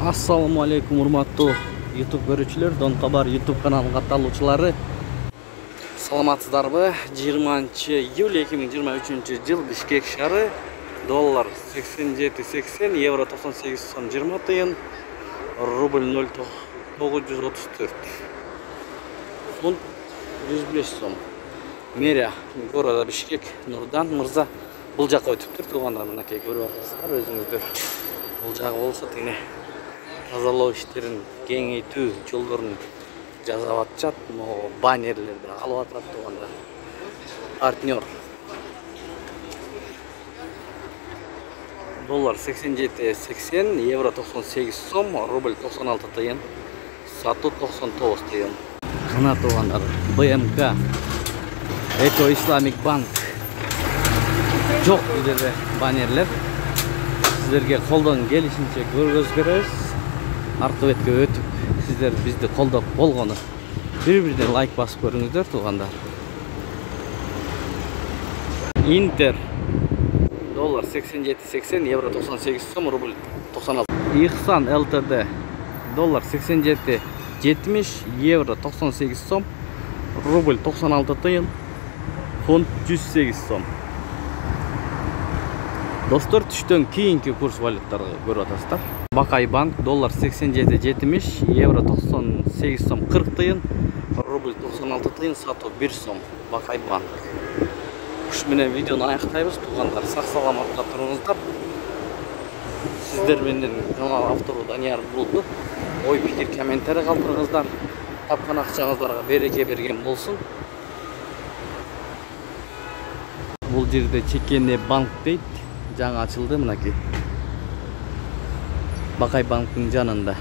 Assalamu alaikum урматтуу YouTube көрүүчүлөр, Дон Кабар YouTube каналынын катталуучулары. Саламатсыздарбы? 20-июль 2023 Бишкек шаары. Доллар 87.80, евро 98 сом 20 тыйын, рубль 0.934. Фунт 105 сом. Мерия города Бишкек, Нурдан мырза бул жакка өтүптүр. Туугандар, мынакей көрүп атасыздар өзүңүздөр. Бул жагы болсо тине тазалоо иштерин кеңейтүү жолдорун жасап атышат, баннерлерди алып атат туугандар. Партнер. Доллар 87.80, евро 98 сом, рубль 96 тыйын, сатуу 99 тыйын. Мына туугандар, БМК, Эко Исламик банк. Жок бизде баннерлер. Сіздерге қолдан келишинче көргөзүп беребиз. Аркы бетке өтүп, сиздер бизди колдоп болгону бири-бирине лайк басып көрүңүздөр туугандар. Интер доллар 87.80, евро 98 сом, рубль 96. Ихсан ЛТД доллар 87.70, евро 98 сом, рубль 96 тыйын, фунт 108 сом. Достор, түштөн кийинки курс валюталарды көрүп атасыздар. Бакай банк доллар 87.70, евро 98 сом 40 тыйын, рубль 96 тыйын, сатуу 1 сом. Бакай банк. Ушу менен видеону аяктайбыз туугандар. Сак саламатта туруңуздар. Сиздер менен канал автору Данияр Булду. Ой, пикир, комментарий калтырыңыздар. Тапкан акчаңыздарга береке берген болсун. Бул жерде Чекене банк дейт. Жаңа ачылды мынакей. Бакай банктын жанында.